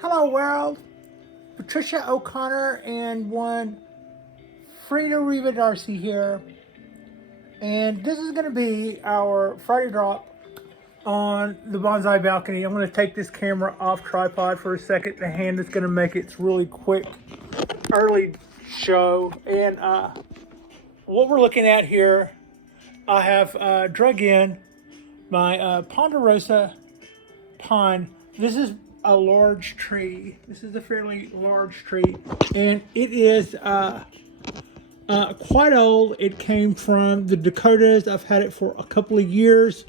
Hello world, Patricia O'Connor and one Frida Reba Darcy here, and this is going to be our Friday drop on the Bonsai Balcony. I'm going to take this camera off tripod for a second. The hand is going to make its really quick early show, and what we're looking at here, I have drug in my Ponderosa pine. This is a large tree. This is a fairly large tree, and it is quite old. It came from the Dakotas. I've had it for a couple of years.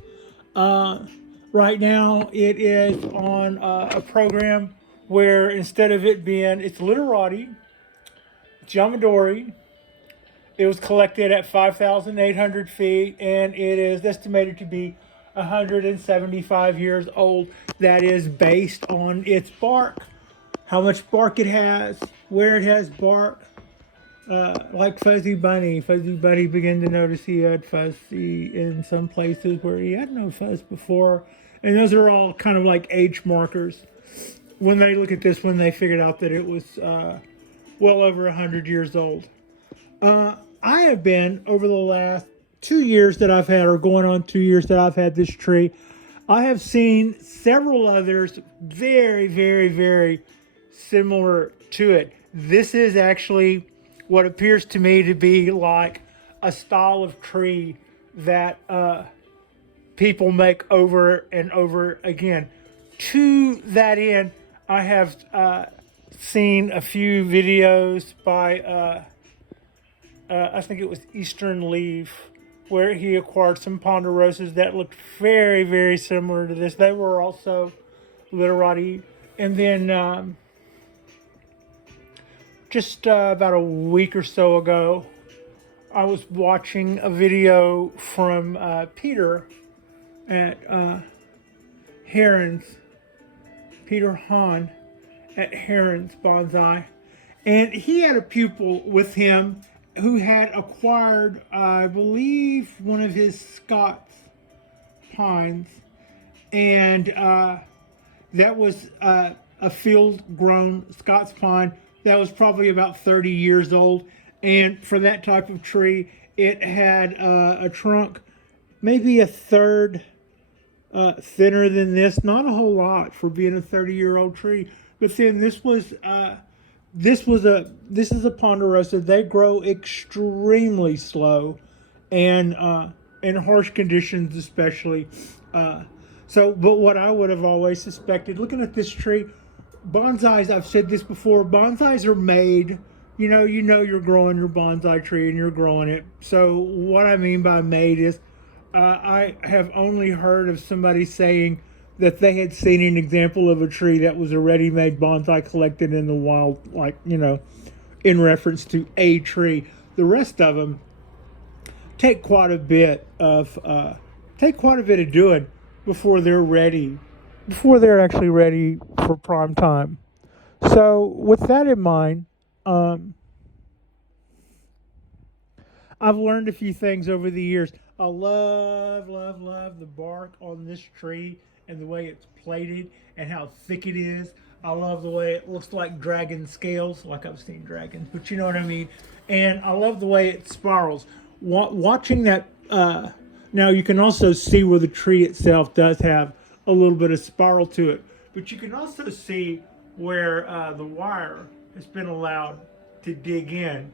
Right now, it is on a program where instead of it being, it's literati, it's Yamadori. It was collected at 5,800 feet, and it is estimated to be 175 years old. That is based on its bark, how much bark it has, where it has bark. Like Fuzzy Bunny. Fuzzy Bunny began to notice he had fuzzy in some places where he had no fuzz before. And those are all kind of like age markers. When they look at this one, they figured out that it was well over 100 years old. I have been, over the last 2 years that I've had, or going on 2 years that I've had this tree, I have seen several others very, very, very similar to it. This is actually what appears to me to be like a style of tree that people make over and over again. To that end, I have seen a few videos by I think it was Eastern Leaf, where he acquired some ponderosas that looked very, very similar to this. They were also literati. And then just about a week or so ago, I was watching a video from Peter at Heron's, Peter Hahn at Heron's Bonsai. And he had a pupil with him who had acquired, I believe, one of his Scots pines. And that was a field-grown Scots pine that was probably about 30 years old. And for that type of tree, it had a trunk maybe a third thinner than this. Not a whole lot for being a 30-year-old tree. But then this is a ponderosa. They grow extremely slow, and in harsh conditions especially. But what I would have always suspected, looking at this tree, bonsais, I've said this before, bonsais are made, you know you're growing your bonsai tree and you're growing it. So what I mean by made is, I have only heard of somebody saying that they had seen an example of a tree that was a ready-made bonsai collected in the wild, like, in reference to a tree. The rest of them take quite a bit of doing before they're actually ready for prime time. So with that in mind, I've learned a few things over the years. I love the bark on this tree and the way it's plated and how thick it is. I love the way it looks like dragon scales, like I've seen dragons, but you know what I mean. And I love the way it spirals. Watching that, now you can also see where the tree itself does have a little bit of spiral to it, but you can also see where the wire has been allowed to dig in.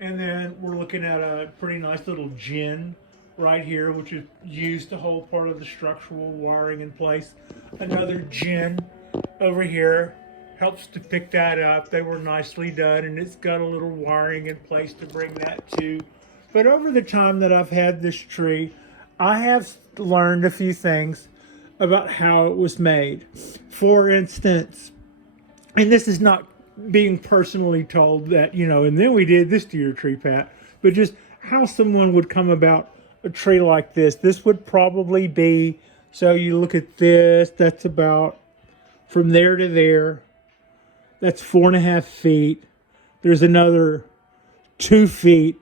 And then we're looking at a pretty nice little gin right here, which is used to hold part of the structural wiring in place. Another gin over here helps to pick that up. They were nicely done, and it's got a little wiring in place to bring that to. But over the time that I've had this tree, I have learned a few things about how it was made. For instance, and this is not being personally told that, and then we did this to your tree, Pat, but just how someone would come about a tree like this. This would probably be, so you look at this, that's about from there to there. That's 4.5 feet. There's another 2 feet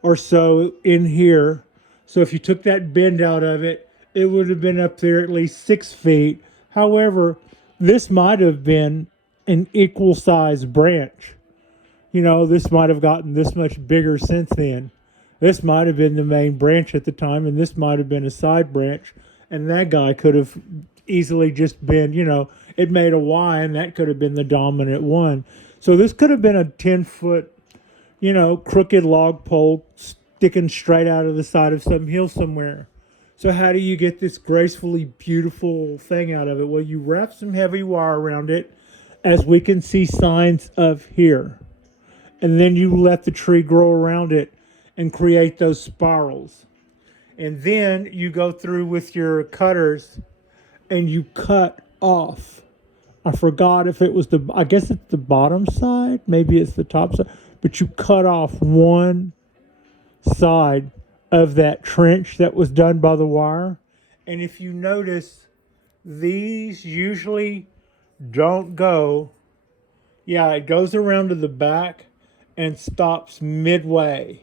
or so in here. So if you took that bend out of it, it would have been up there at least 6 feet. However, this might have been an equal sized branch. This might have gotten this much bigger since then. This might have been the main branch at the time, and this might have been a side branch. And that guy could have easily just been, it made a Y, and that could have been the dominant one. So this could have been a 10-foot, crooked log pole sticking straight out of the side of some hill somewhere. So how do you get this gracefully beautiful thing out of it? Well, you wrap some heavy wire around it, as we can see signs of here. And then you let the tree grow around it and create those spirals. And then you go through with your cutters and you cut off. I forgot if it was I guess it's the bottom side, maybe it's the top side, but you cut off one side of that trench that was done by the wire. And if you notice, these usually don't go, it goes around to the back and stops midway.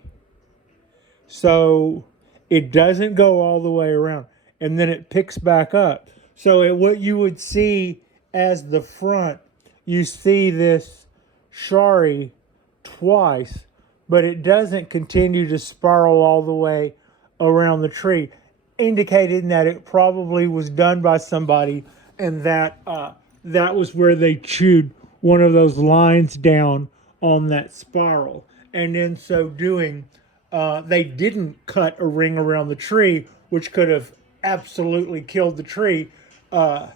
So it doesn't go all the way around, and then it picks back up. So what you would see as the front, you see this shari twice, but it doesn't continue to spiral all the way around the tree, indicating that it probably was done by somebody, and that was where they chewed one of those lines down on that spiral. And in so doing, they didn't cut a ring around the tree, which could have absolutely killed the tree, but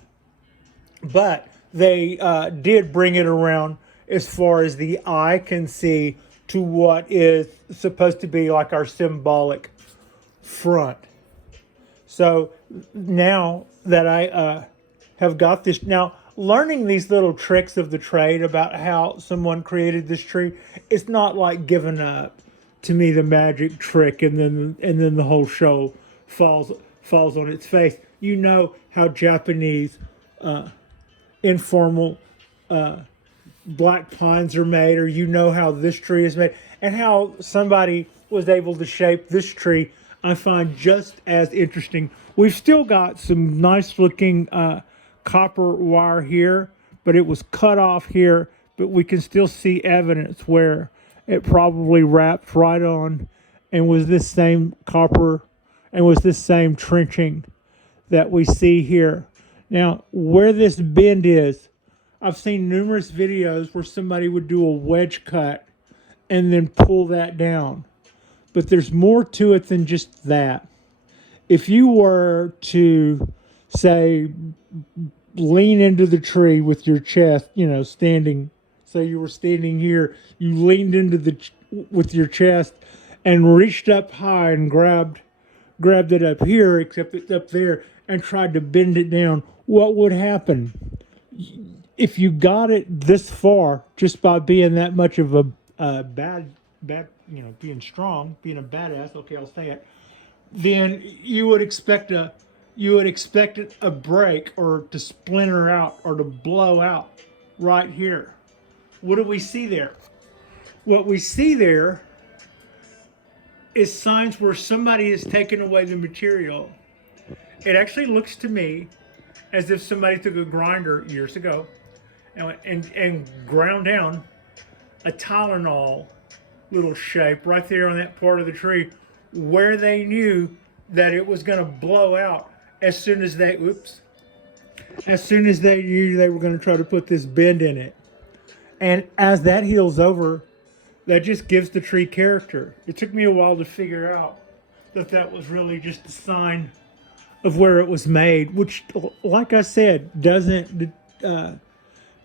they did bring it around as far as the eye can see to what is supposed to be like our symbolic front. So now that I have got this, now learning these little tricks of the trade about how someone created this tree, it's not like giving up. To me, the magic trick, and then the whole show falls on its face. How Japanese informal black pines are made, or how this tree is made, and how somebody was able to shape this tree. I find just as interesting. We've still got some nice looking copper wire here, but it was cut off here, but we can still see evidence where it probably wrapped right on and was this same copper and was this same trenching that we see here. Now, where this bend is, I've seen numerous videos where somebody would do a wedge cut and then pull that down. But there's more to it than just that. If you were to, say, lean into the tree with your chest, standing, say you were standing here, you leaned into with your chest and reached up high and grabbed it up here, except it's up there, and tried to bend it down, what would happen? If you got it this far just by being that much of a bad, being strong, being a badass, okay, I'll say it, then you would expect it a break or to splinter out or to blow out right here. What do we see there? What we see there is signs where somebody has taken away the material. It actually looks to me as if somebody took a grinder years ago and ground down a Tylenol little shape right there on that part of the tree where they knew that it was going to blow out as soon as they knew they were going to try to put this bend in it. And as that heals over, that just gives the tree character. It took me a while to figure out that was really just a sign of where it was made, which, like I said, doesn't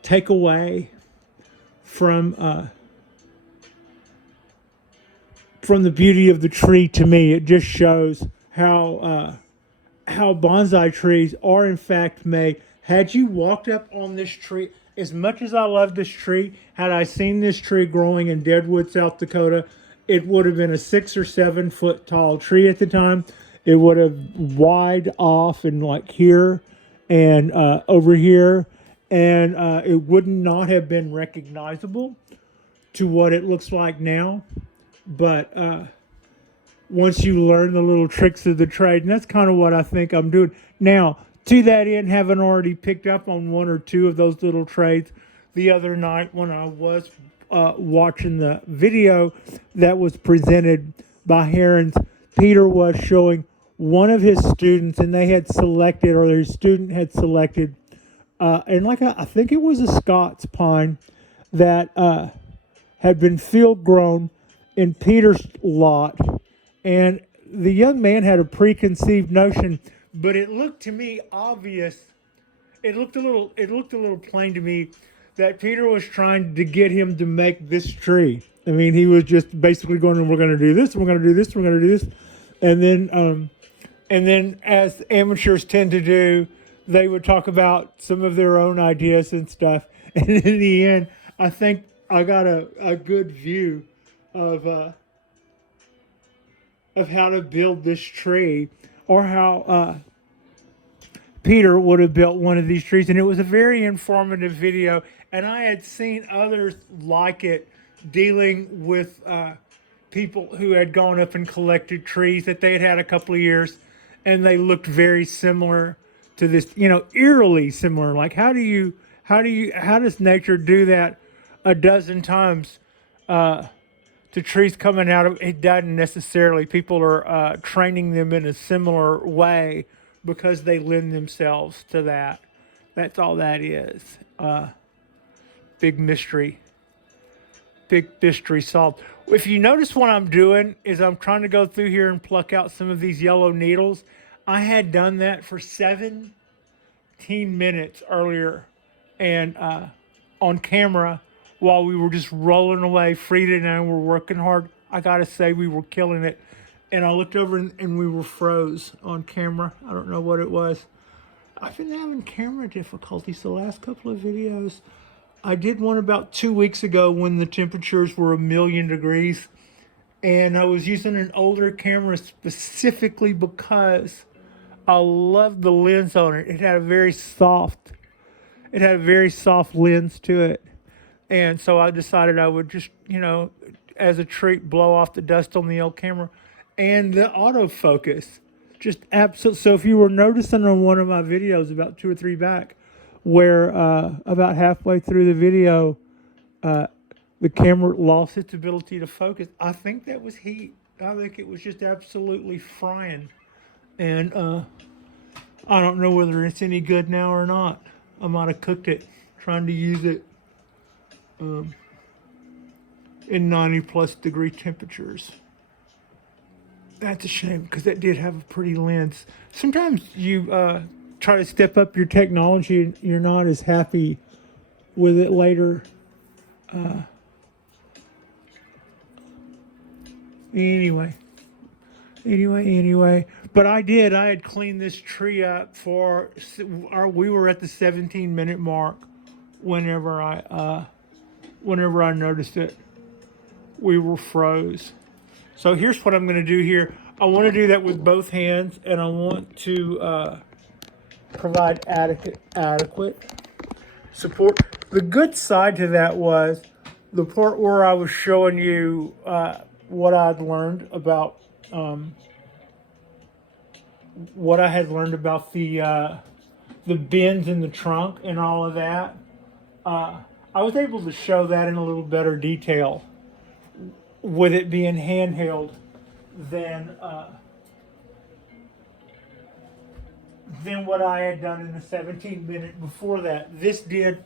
take away from the beauty of the tree. To me, it just shows how bonsai trees are in fact made. Had you walked up on this tree, as much as I love this tree, had I seen this tree growing in Deadwood, South Dakota, it would have been a 6 or 7 foot tall tree at the time. It would have wide off and like here and over here, and it would not have been recognizable to what it looks like now. But once you learn the little tricks of the trade. And that's kind of what I think I'm doing. Now, to that end, having already picked up on one or two of those little trades the other night when I was watching the video that was presented by Herons, Peter was showing one of his students, and they had selected, or their student had selected, and like I think it was a Scots pine that had been field grown in Peter's lot, and the young man had a preconceived notion, but it looked to me obvious. It looked a little plain to me that Peter was trying to get him to make this tree. I mean, he was just basically going, "We're going to do this, we're going to do this, we're going to do this," and then as amateurs tend to do, they would talk about some of their own ideas and stuff. And in the end, I think I got a good view of how to build this tree, or how Peter would have built one of these trees. And it was a very informative video. And I had seen others like it, dealing with people who had gone up and collected trees that they had had a couple of years, and they looked very similar to this, eerily similar. Like, how does nature do that a dozen times to trees coming out of it? Doesn't necessarily. People are training them in a similar way because they lend themselves to that. That's all that is. Big mystery. Big mystery solved. If you notice, what I'm doing is I'm trying to go through here and pluck out some of these yellow needles. I had done that for 17 minutes earlier, and on camera, while we were just rolling away. Frida and I were working hard. I gotta say, we were killing it. And I looked over and we were froze on camera. I don't know what it was. I've been having camera difficulties the last couple of videos. I did one about 2 weeks ago when the temperatures were 1,000,000 degrees. And I was using an older camera specifically because I loved the lens on it. It had a very soft lens to it. And so I decided I would just, as a treat, blow off the dust on the old camera. And the autofocus, just absolute. So if you were noticing on one of my videos about 2 or 3 back, where about halfway through the video, the camera lost its ability to focus, I think that was heat. I think it was just absolutely frying. And I don't know whether it's any good now or not. I might have cooked it, trying to use it in 90+ degree temperatures. That's a shame, because that did have a pretty lens. Sometimes you try to step up your technology and you're not as happy with it later. Anyway. But I had cleaned this tree up we were at the 17-minute mark whenever I noticed it. We were froze. So here's what I'm going to do here. I want to do that with both hands, and I want to provide adequate support. The good side to that was the part where I was showing you what I'd learned about the bends in the trunk and all of that. I was able to show that in a little better detail with it being handheld than what I had done in the 17-minute before that. This did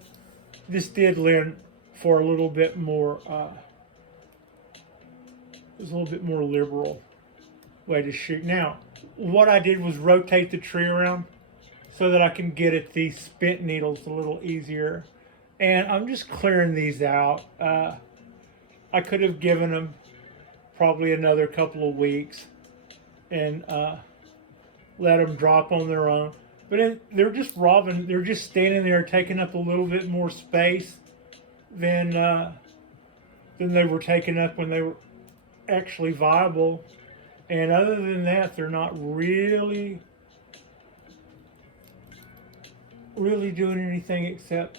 lend for a little bit more. It was a little bit more liberal way to shoot. Now, what I did was rotate the tree around so that I can get at these spent needles a little easier. And I'm just clearing these out. I could have given them probably another couple of weeks and let them drop on their own. But they're just robbing. They're just standing there, taking up a little bit more space than they were taking up when they were actually viable. And other than that, they're not really doing anything except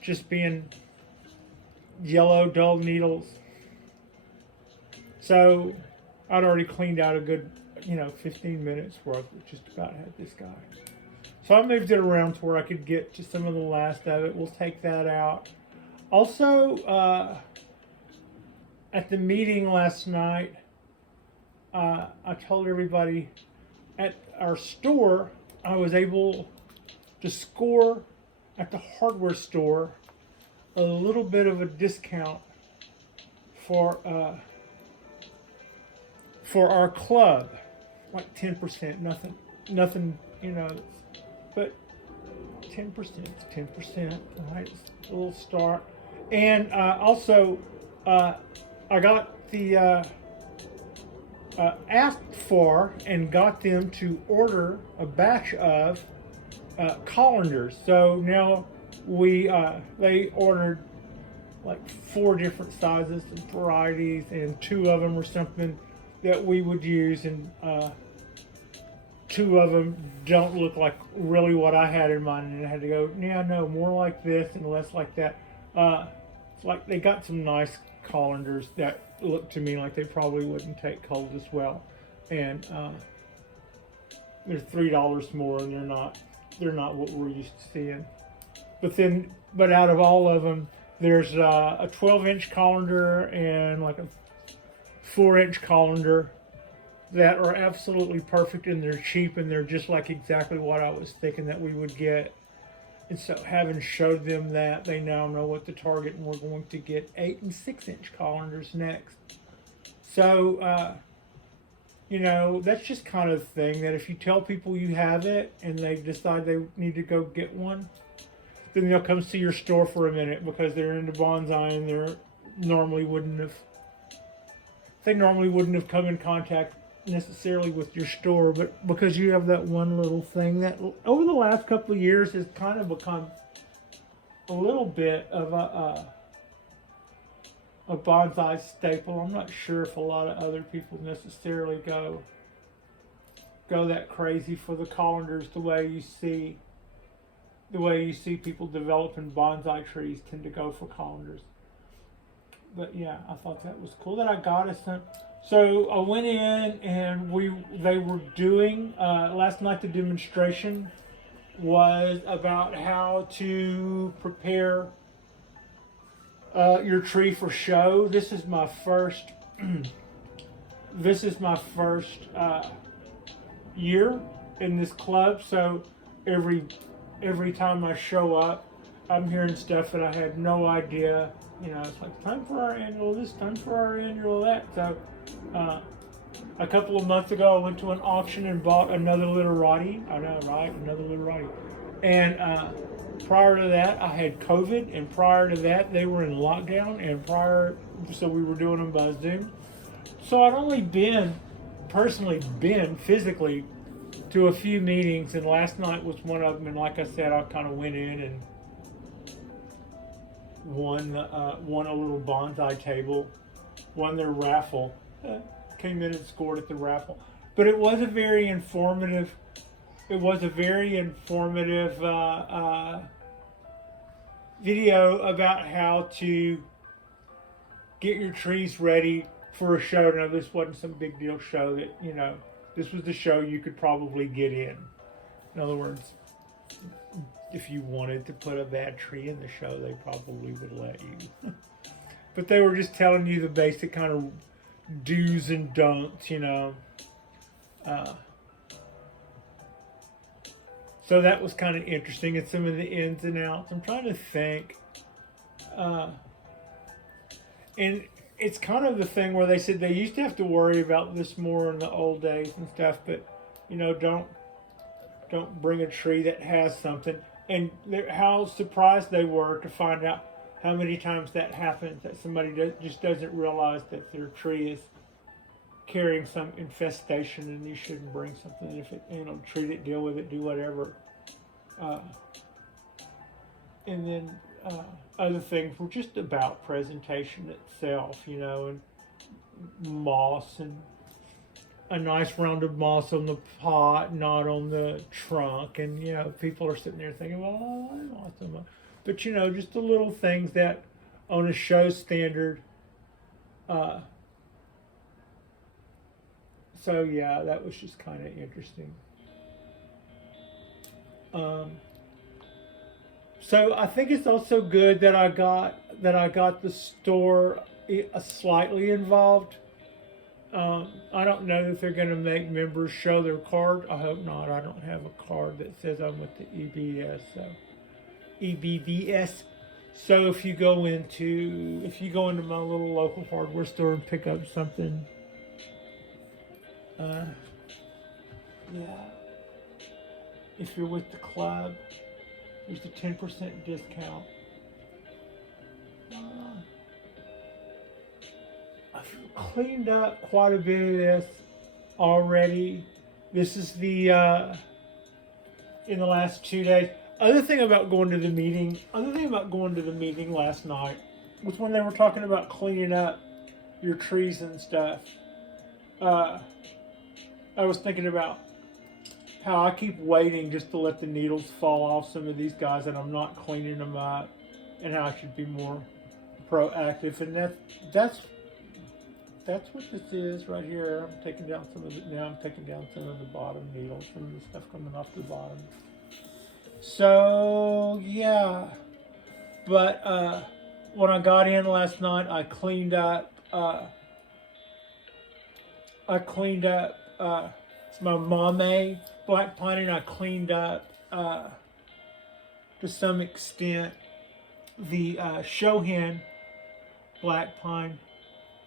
just being yellow, dull needles. So I'd already cleaned out a good, 15 minutes worth. Just about had this guy. So I moved it around to where I could get to some of the last of it. We'll take that out. Also, at the meeting last night, I told everybody at our store I was able to score at the hardware store a little bit of a discount for our club, like 10%. Nothing, but 10% is 10%. Right, it's a little start. And also, I got the asked for and got them to order a batch of colanders. So now they ordered like 4 different sizes and varieties, and 2 of them were something that we would use, and 2 of them don't look like really what I had in mind, and I had to go, yeah, no, more like this and less like that. It's like they got some nice colanders that look to me like they probably wouldn't take cold as well, and they're $3 more, and they're not what we're used to seeing. But out of all of them, there's a 12-inch colander and like a 4-inch colander that are absolutely perfect, and they're cheap, and they're just like exactly what I was thinking that we would get. And so, having showed them that, they now know what to target, and we're going to get 8 and 6-inch colanders next. So, that's just kind of the thing that if you tell people you have it and they decide they need to go get one, then they'll come see your store for a minute because they're into bonsai, and they normally wouldn't have come in contact necessarily with your store, but because you have that one little thing that over the last couple of years has kind of become a little bit of a bonsai staple. I'm not sure if a lot of other people necessarily go that crazy for the colanders the way you see people developing bonsai trees tend to go for colanders. But yeah, I thought that was cool that I got us some. So I went in, and they were doing last night. The demonstration was about how to prepare your tree for show. This is my first. This is my first year in this club. So every time I show up, I'm hearing stuff that I had no idea. It's like time for our annual this, time for our annual that. So a couple of months ago, I went to an auction and bought another literati. I know, right? Another literati. And prior to that, I had COVID, and prior to that, they were in lockdown, so we were doing them by Zoom. So I'd only personally been physically to a few meetings, and last night was one of them. And like I said, I kind of went in and won a little bonsai table, won their raffle, came in and scored at the raffle. But it was a very informative. Video about how to get your trees ready for a show. Now, this wasn't some big deal show that this was the show you could probably get in. In other words, if you wanted to put a bad tree in the show, they probably would let you. But they were just telling you the basic kind of do's and don'ts, So that was kind of interesting, and some of the ins and outs. I'm trying to think. And it's kind of the thing where they said they used to have to worry about this more in the old days and stuff, but, don't bring a tree that has something. And how surprised they were to find out how many times that happens, that somebody just doesn't realize that their tree is carrying some infestation, and you shouldn't bring something. If it, treat it, deal with it, do whatever. And then other things were just about presentation itself, and moss, and a nice rounded moss on the pot, not on the trunk. And people are sitting there thinking, well, I want some. But just the little things that on a show standard So yeah, that was just kind of interesting. Um, so I think it's also good that I got the store slightly involved. I don't know if they're going to make members show their card. I hope not. I don't have a card that says I'm with the EBBS. So if you go into my little local hardware store and pick up something, uh, yeah, if you're with the club, there's a 10% discount. I've cleaned up quite a bit of this already. This is the in the last 2 days. Other thing about going to the meeting last night was when they were talking about cleaning up your trees and stuff. I was thinking about how I keep waiting just to let the needles fall off some of these guys, and I'm not cleaning them up, and how I should be more proactive. And that's what this is right here. I'm taking down some of it now. I'm taking down some of the bottom needles, some of the stuff coming off the bottom. So yeah, but when I got in last night, I cleaned up. It's my Mame black pine, and I cleaned up to some extent the Shohin black pine.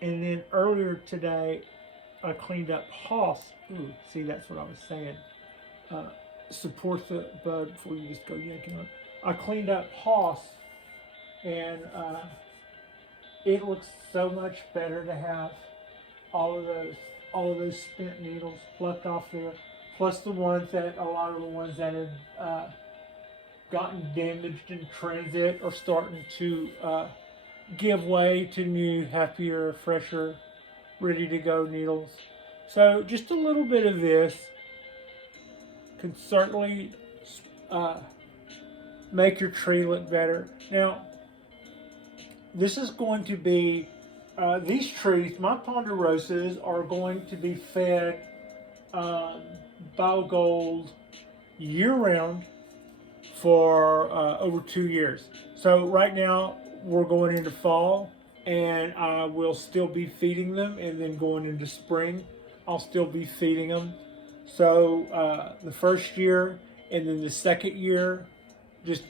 And then earlier today, I cleaned up Hoss. Ooh, see, that's what I was saying. Support the bud before you just go yanking on. I cleaned up Hoss, and it looks so much better to have all of those spent needles plucked off there, plus a lot of the ones that had gotten damaged in transit are starting to give way to new, happier, fresher, ready to go needles. So just a little bit of this can certainly make your tree look better. Now, this is going to be, these trees, my ponderosas, are going to be fed BioGold year-round for over 2 years. So right now, we're going into fall, and I will still be feeding them, and then going into spring, I'll still be feeding them. So the first year, and then the second year, just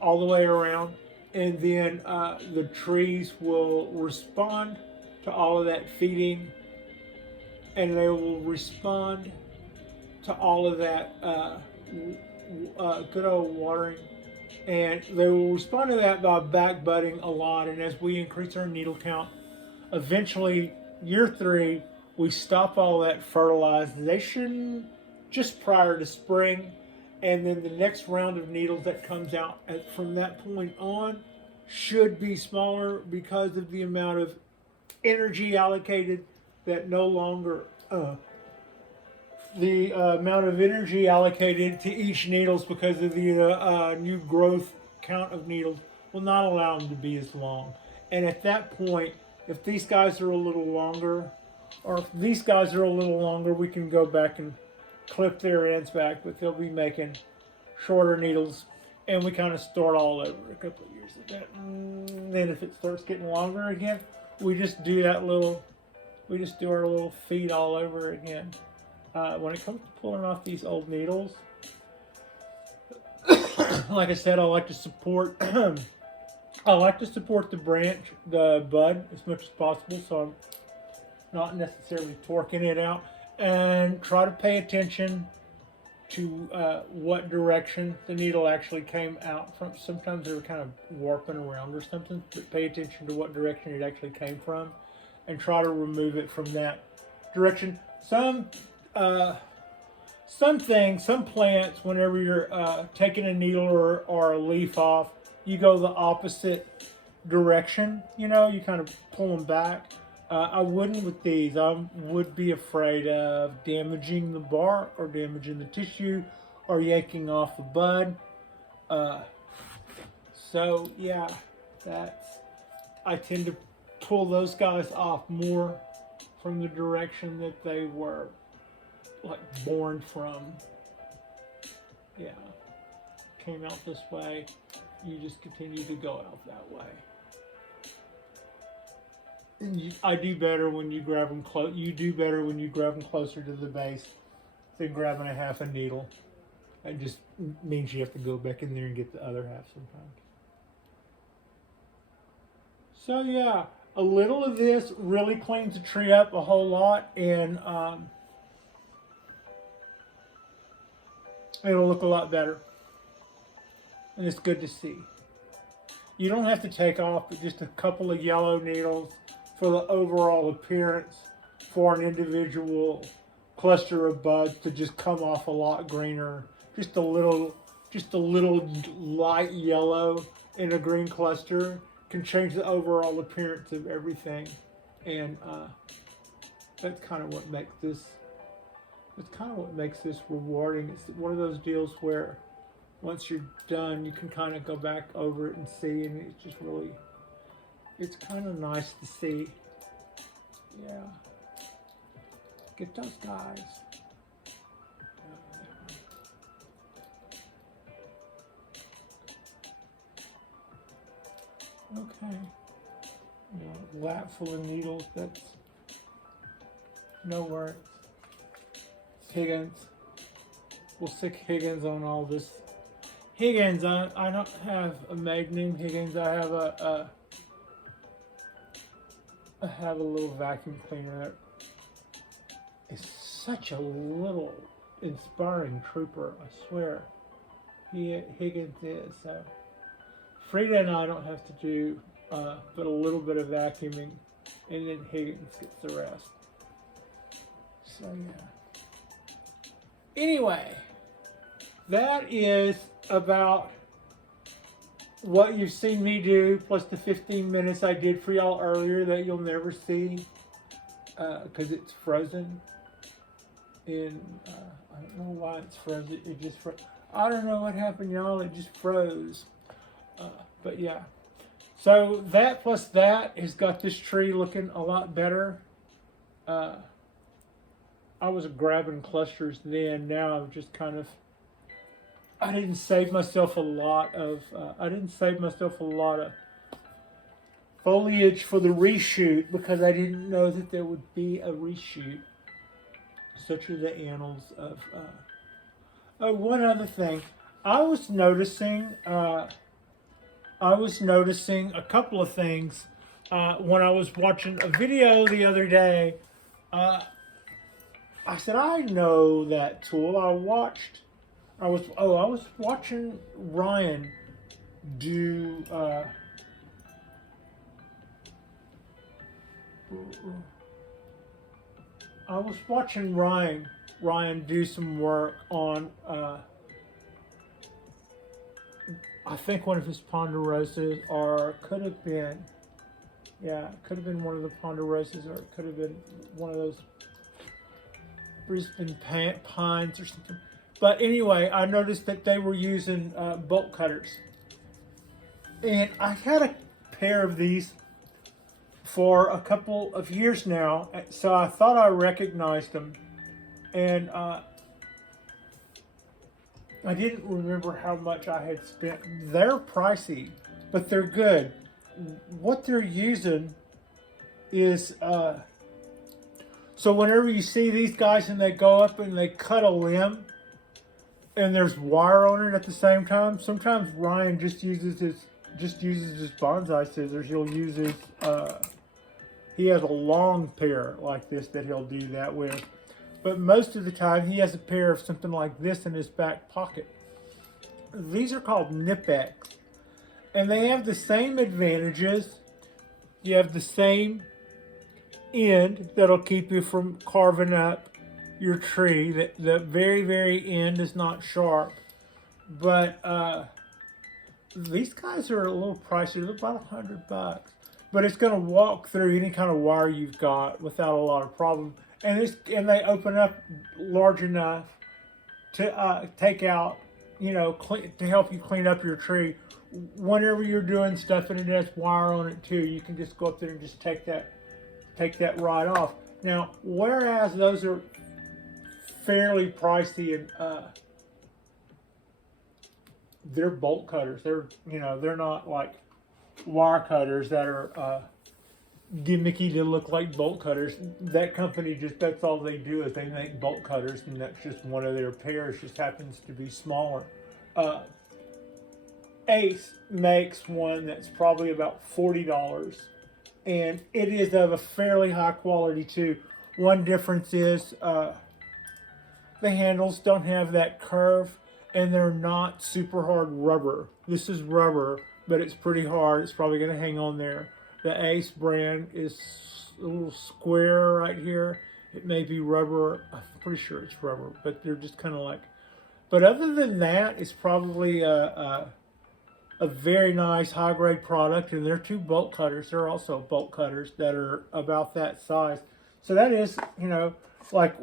all the way around, and then the trees will respond to all of that feeding, and they will respond to all of that good old watering. And they will respond to that by back budding a lot. And as we increase our needle count, eventually, year 3, we stop all that fertilization just prior to spring. And then the next round of needles that comes out from that point on should be smaller because of the amount of energy allocated that no longer the amount of energy allocated to each needles because of the new growth count of needles will not allow them to be as long. And at that point, if these guys are a little longer, we can go back and clip their ends back, but they'll be making shorter needles, and we kind of start all over a couple of years of that. And then if it starts getting longer again, we just do our little feed all over again. When it comes to pulling off these old needles, like I said, I like to support the bud as much as possible, so I'm not necessarily torquing it out, and try to pay attention to what direction the needle actually came out from. Sometimes they're kind of warping around or something, but pay attention to what direction it actually came from, and try to remove it from that direction. Some plants, whenever you're taking a needle or a leaf off, you go the opposite direction. You kind of pull them back. I wouldn't with these. I would be afraid of damaging the bark or damaging the tissue or yanking off a bud. So yeah, I tend to pull those guys off more from the direction that they were like born from. Yeah, came out this way. You just continue to go out that way. And I do better when you grab them close. You do better when you grab them closer to the base than grabbing a half a needle. It just means you have to go back in there and get the other half sometimes. So yeah, a little of this really cleans the tree up a whole lot, and it'll look a lot better. And it's good to see. You don't have to take off but just a couple of yellow needles for the overall appearance for an individual cluster of buds to just come off a lot greener. Just a little light yellow in a green cluster can change the overall appearance of everything. And that's kind of what makes this rewarding. It's one of those deals where once you're done, you can kind of go back over it and see, and it's just really, it's kind of nice to see. Yeah. Get those guys. Okay. Lap full of needles, that's no worries. Higgins. We'll stick Higgins on all this. Higgins, I don't have a mag name Higgins. I have a little vacuum cleaner that is such a little inspiring trooper, I swear. Higgins is. So Frida and I don't have to do but a little bit of vacuuming, and then Higgins gets the rest. So yeah. Anyway, that is about what you've seen me do, plus the 15 minutes I did for y'all earlier that you'll never see because it's frozen. And I don't know why it's frozen. It just froze. I don't know what happened, y'all. It just froze. But yeah. So that plus that has got this tree looking a lot better. I was grabbing clusters then. Now I'm just kind of. I didn't save myself a lot of foliage for the reshoot because I didn't know that there would be a reshoot. Such are the annals of. Oh, one other thing, I was noticing a couple of things when I was watching a video the other day. I said, I know that tool. I was watching Ryan do some work on I think one of his ponderosas, or could have been one of the ponderosas, or it could have been one of those Brisbane pines or something. But anyway, I noticed that they were using bolt cutters. And I had a pair of these for a couple of years now, so I thought I recognized them. And I didn't remember how much I had spent. They're pricey, but they're good. What they're using is... so whenever you see these guys and they go up and they cut a limb, and there's wire on it at the same time. Sometimes Ryan just uses his bonsai scissors. He'll use his he has a long pair like this that he'll do that with. But most of the time he has a pair of something like this in his back pocket. These are called Nipex. And they have the same advantages. You have the same end that'll keep you from carving up your tree. The very, very end is not sharp, but these guys are a little pricey. They're about $100, but it's going to walk through any kind of wire you've got without a lot of problem. And they open up large enough to take out, to help you clean up your tree. Whenever you're doing stuff and it has wire on it too, you can just go up there and just take that right off. Now, whereas those are fairly pricey and they're bolt cutters. They're not like wire cutters that are gimmicky to look like bolt cutters. That company that's all they do is they make bolt cutters, and that's just one of their pairs. Just happens to be smaller. Uh, Ace makes one that's probably about $40, and it is of a fairly high quality too. One difference is the handles don't have that curve, and they're not super hard rubber. This is rubber, but it's pretty hard. It's probably going to hang on there. The Ace brand is a little square right here. It may be rubber. I'm pretty sure it's rubber, but they're just kind of like. But other than that, it's probably a very nice high grade product, and they're two bolt cutters. They're also bolt cutters that are about that size. So that is, like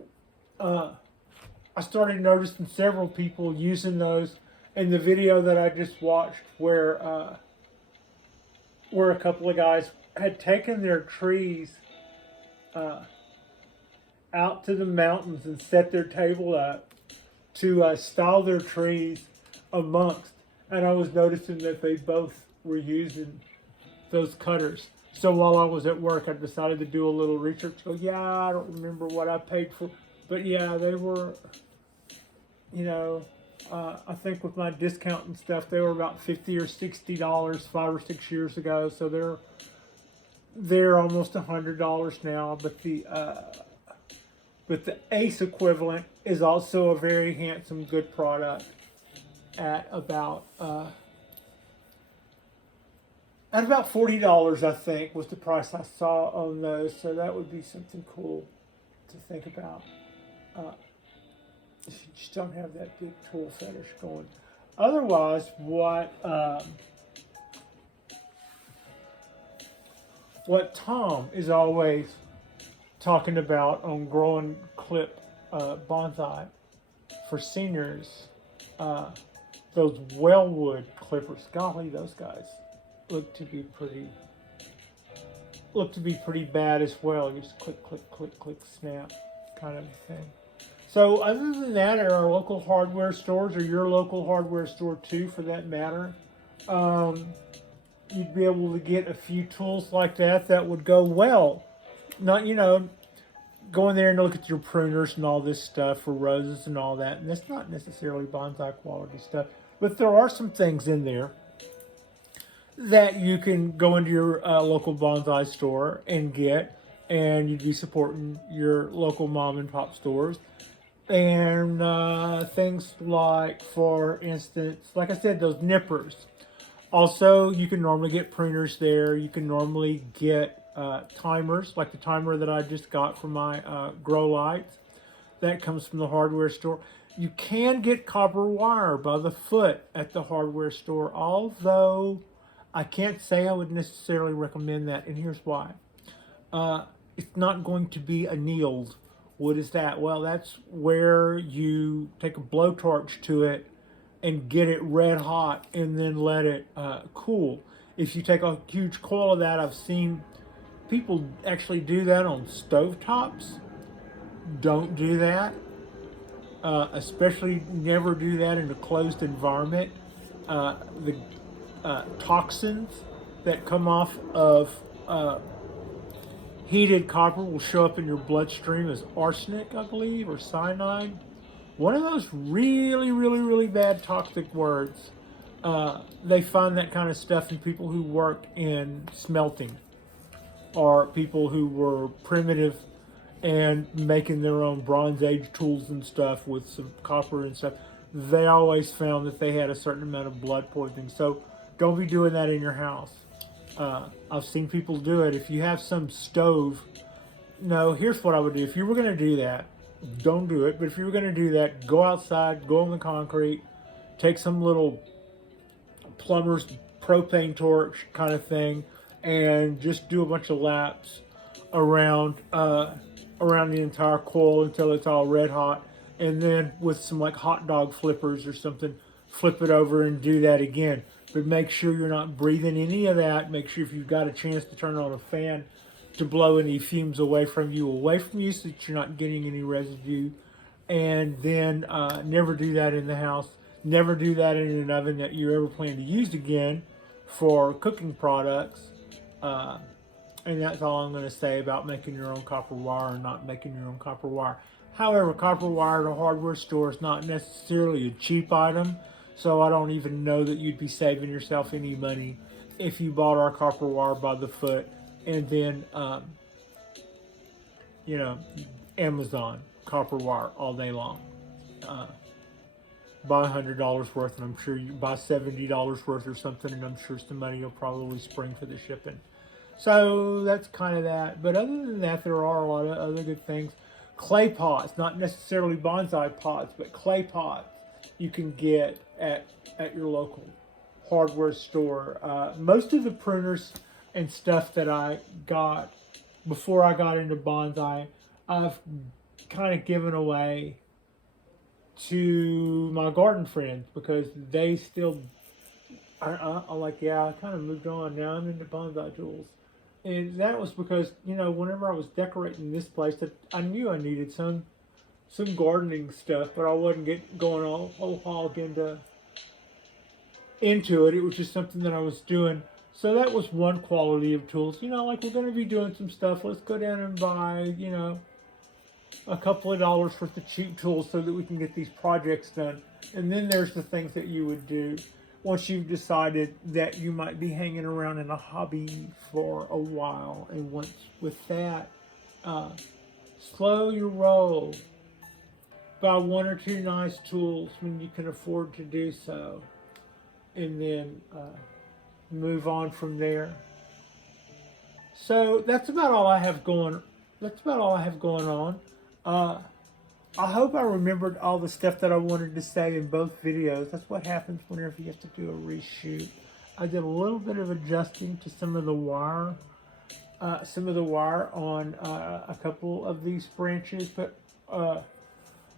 I started noticing several people using those in the video that I just watched, where a couple of guys had taken their trees out to the mountains and set their table up to style their trees amongst. And I was noticing that they both were using those cutters. So while I was at work, I decided to do a little research. Go, yeah, I don't remember what I paid for, but yeah, they were, I think with my discount and stuff, they were about $50 or $60 5 or 6 years ago. So they're almost $100 now. But the Ace equivalent is also a very handsome, good product at about $40, I think, was the price I saw on those. So that would be something cool to think about. If you just don't have that big tool fetish going. Otherwise, what Tom is always talking about on growing clip bonsai for seniors, those Wellwood clippers. Golly, those guys look to be pretty bad as well. You just click, click, click, click, snap, kind of thing. So other than that, at our local hardware stores, or your local hardware store too, for that matter, you'd be able to get a few tools like that would go well. Not, go in there and look at your pruners and all this stuff for roses and all that. And that's not necessarily bonsai quality stuff. But there are some things in there that you can go into your local bonsai store and get. And you'd be supporting your local mom and pop stores. And things like, for instance, like I said, those nippers. Also, you can normally get pruners there. You can normally get timers, like the timer that I just got for my grow lights. That comes from the hardware store. You can get copper wire by the foot at the hardware store, although I can't say I would necessarily recommend that, and here's why. It's not going to be annealed. What is that? Well, that's where you take a blowtorch to it and get it red hot and then let it cool. If you take a huge coil of that, I've seen people actually do that on stovetops. Don't do that. Especially never do that in a closed environment. The toxins that come off of heated copper will show up in your bloodstream as arsenic, I believe, or cyanide. One of those really, really, really bad toxic words. They find that kind of stuff in people who work in smelting, or people who were primitive and making their own Bronze Age tools and stuff with some copper and stuff. They always found that they had a certain amount of blood poisoning. So don't be doing that in your house. I've seen people do it. If you have some stove, no, here's what I would do. If you were going to do that, don't do it. But if you were going to do that, go outside, go on the concrete, take some little plumber's propane torch kind of thing, and just do a bunch of laps around the entire coil until it's all red hot. And then with some like hot dog flippers or something, flip it over and do that again. But make sure you're not breathing any of that. Make sure if you've got a chance to turn on a fan, to blow any fumes away from you so that you're not getting any residue. And then never do that in the house. Never do that in an oven that you ever plan to use again for cooking products. And that's all I'm going to say about making your own copper wire or not making your own copper wire. However, copper wire at a hardware store is not necessarily a cheap item, so I don't even know that you'd be saving yourself any money if you bought our copper wire by the foot and then, you know, Amazon copper wire all day long. Buy $100 worth, and I'm sure you buy $70 worth or something, and I'm sure some money will probably spring for the shipping. So that's kind of that. But other than that, there are a lot of other good things. Clay pots, not necessarily bonsai pots, but clay pots you can get at your local hardware store. Most of the pruners and stuff that I got before I got into bonsai, I've kind of given away to my garden friends because they still are like, yeah, I kind of moved on. Now I'm into bonsai tools. And that was because, you know, whenever I was decorating this place, that I knew I needed some gardening stuff, but I wasn't going all whole hog into it. It was just something that I was doing. So that was one quality of tools. You know, like we're going to be doing some stuff. Let's go down and buy, you know, a couple of dollars worth of cheap tools so that we can get these projects done. And then there's the things that you would do once you've decided that you might be hanging around in a hobby for a while. And once with that, slow your roll. Buy one or two nice tools when you can afford to do so. And then move on from there. So that's about all I have going. That's about all I have going on. I hope I remembered all the stuff that I wanted to say in both videos. That's what happens whenever you have to do a reshoot. I did a little bit of adjusting to some of the wire on a couple of these branches, but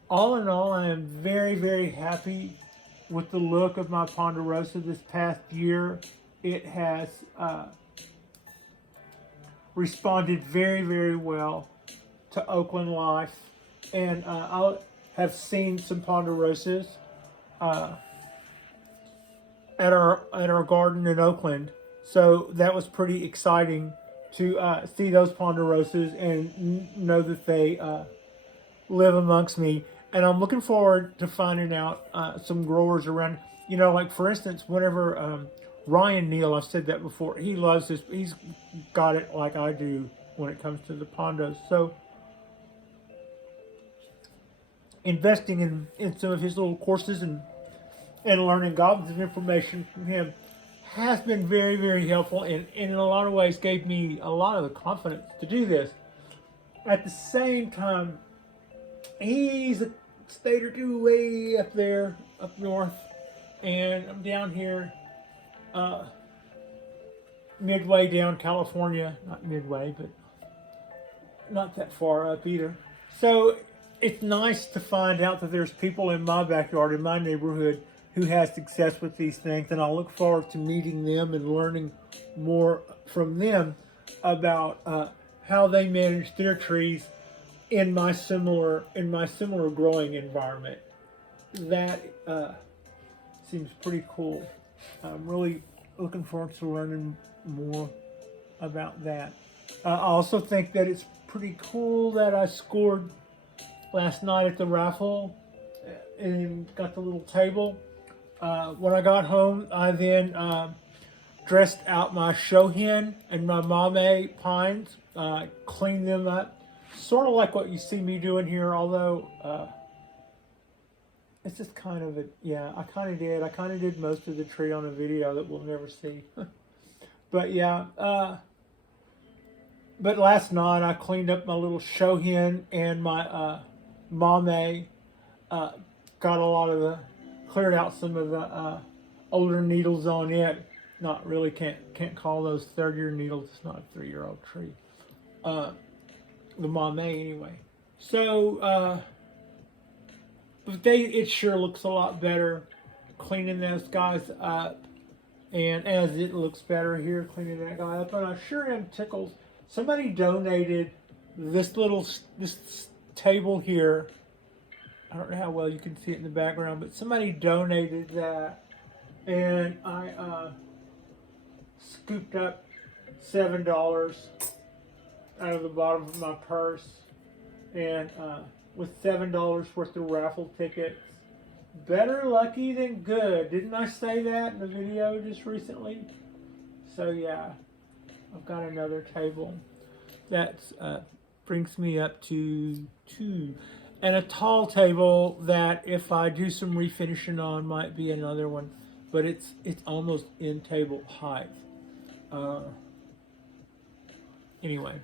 all in all, I am very, very happy with the look of my Ponderosa this past year. It has responded very, very well to Oakland life. And I have seen some Ponderosas at our garden in Oakland. So that was pretty exciting to see those Ponderosas and know that they live amongst me. And I'm looking forward to finding out some growers around. You know, like for instance, whenever Ryan Neal, I've said that before, he loves this. He's got it like I do when it comes to the Pondos. So investing in some of his little courses and learning gobs of information from him has been very, very helpful and in a lot of ways gave me a lot of the confidence to do this. At the same time, he's a state or two way up there, up north, and I'm down here, midway down California. Not midway, but not that far up either. So it's nice to find out that there's people in my backyard, in my neighborhood, who has success with these things, and I look forward to meeting them and learning more from them about how they manage their trees in my similar growing environment. That seems pretty cool. I'm really looking forward to learning more about that. I also think that it's pretty cool that I scored last night at the raffle and got the little table. When I got home, I then dressed out my show hen and my mame pines, cleaned them up, sort of like what you see me doing here, although it's just kind of I kind of did most of the tree on a video that we'll never see. But yeah, but last night I cleaned up my little show hen and my mame, cleared out some of the older needles on it. Not really, can't call those third-year needles. It's not a 3-year-old tree. The mame anyway. So, but it sure looks a lot better cleaning those guys up. And as it looks better here, cleaning that guy up, and I sure am tickled somebody donated this table here. I don't know how well you can see it in the background, but somebody donated that, and I scooped up $7 out of the bottom of my purse, and with $7 worth of raffle tickets. Better lucky than good. Didn't I say that in the video just recently? So yeah, I've got another table. That brings me up to 2. And a tall table that if I do some refinishing on might be another one. But it's almost in table height. Anyway.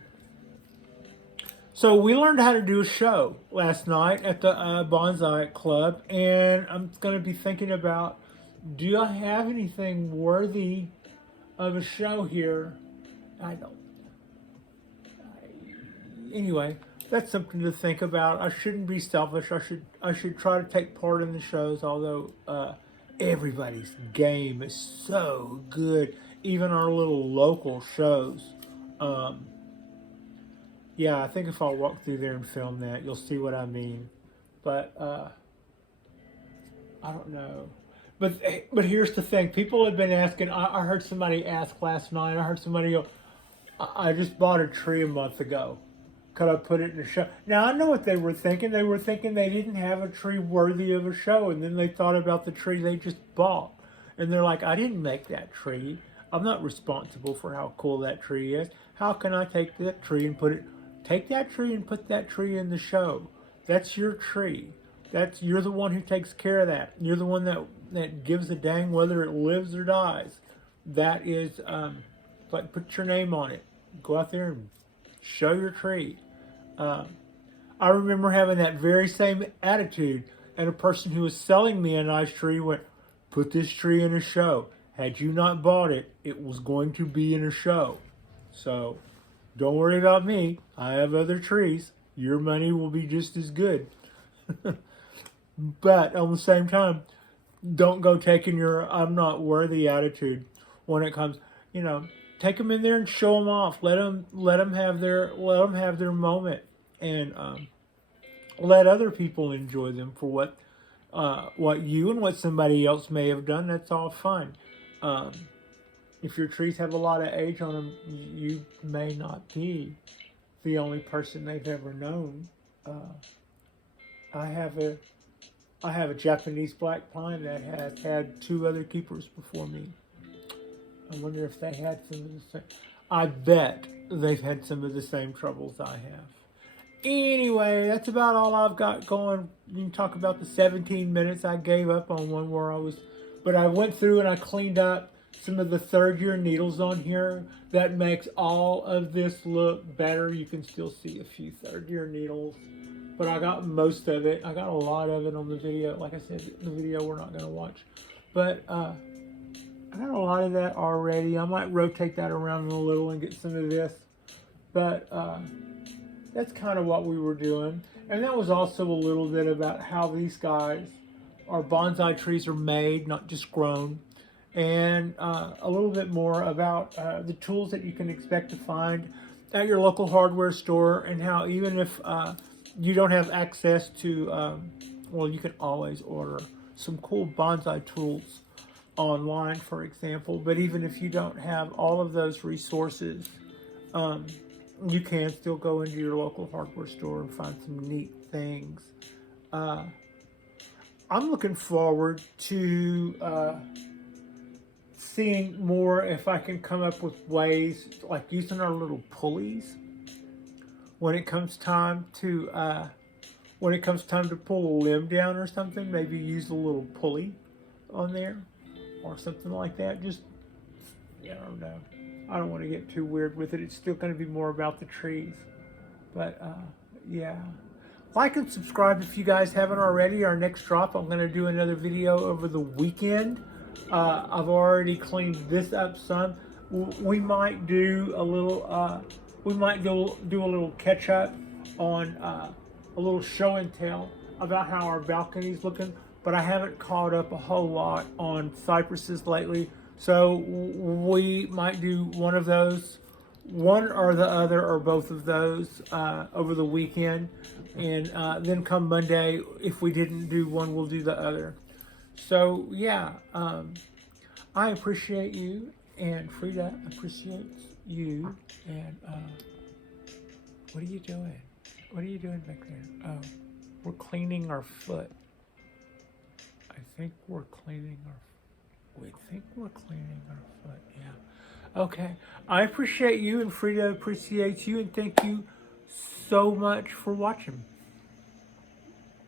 So we learned how to do a show last night at the Bonsai Club, and I'm going to be thinking about, do I have anything worthy of a show here? I don't. Anyway, that's something to think about. I shouldn't be selfish. I should try to take part in the shows, although everybody's game is so good. Even our little local shows. Yeah, I think if I walk through there and film that, you'll see what I mean. But I don't know. But here's the thing. People have been asking. I heard somebody ask last night. I heard somebody go, I just bought a tree a month ago. Could I put it in a show? Now, I know what they were thinking. They were thinking they didn't have a tree worthy of a show. And then they thought about the tree they just bought. And they're like, I didn't make that tree. I'm not responsible for how cool that tree is. How can I take that tree and put that tree in the show? That's your tree. You're the one who takes care of that. You're the one that gives a dang whether it lives or dies. That is, like, put your name on it. Go out there and show your tree. I remember having that very same attitude, and a person who was selling me a nice tree went, put this tree in a show. Had you not bought it, it was going to be in a show. So don't worry about me. I have other trees. Your money will be just as good. But on the same time, don't go taking your I'm not worthy attitude when it comes. Take them in there and show them off. Let them have their moment, and let other people enjoy them for what you and what somebody else may have done. That's all fun. If your trees have a lot of age on them, you may not be the only person they've ever known. I have a Japanese black pine that has had 2 other keepers before me. I wonder if they had some of the same. I bet they've had some of the same troubles I have. Anyway, that's about all I've got going. You can talk about the 17 minutes I gave up on one where but I went through and I cleaned up some of the 3rd-year needles on here. That makes all of this look better. You can still see a few 3rd-year needles, but I got most of it. I got a lot of it on the video. Like I said, the video we're not going to watch, but I got a lot of that already. I might rotate that around a little and get some of this, but that's kind of what we were doing. And that was also a little bit about how these guys, our bonsai trees, are made, not just grown. And a little bit more about the tools that you can expect to find at your local hardware store, and how even if you don't have access to, you can always order some cool bonsai tools online, for example. But even if you don't have all of those resources, you can still go into your local hardware store and find some neat things. I'm looking forward to seeing more if I can come up with ways like using our little pulleys when it comes time to pull a limb down or something. Maybe use a little pulley on there or something like that. Just, I don't know. I don't want to get too weird with it. It's still going to be more about the trees. But yeah. Like and subscribe if you guys haven't already. Our next drop, I'm going to do another video over the weekend. I've already cleaned this up some. We might do a little do a little catch up on a little show and tell about how our balcony's looking, but I haven't caught up a whole lot on cypresses lately, so we might do one of those one or the other or both of those over the weekend, and then come Monday, if we didn't do one, we'll do the other. So yeah, I appreciate you, and Frida appreciates you. And what are you doing? What are you doing back there? Oh, we're cleaning our foot. I think we're cleaning our. We think we're cleaning our foot. Yeah. Okay. I appreciate you, and Frida appreciates you, and thank you so much for watching.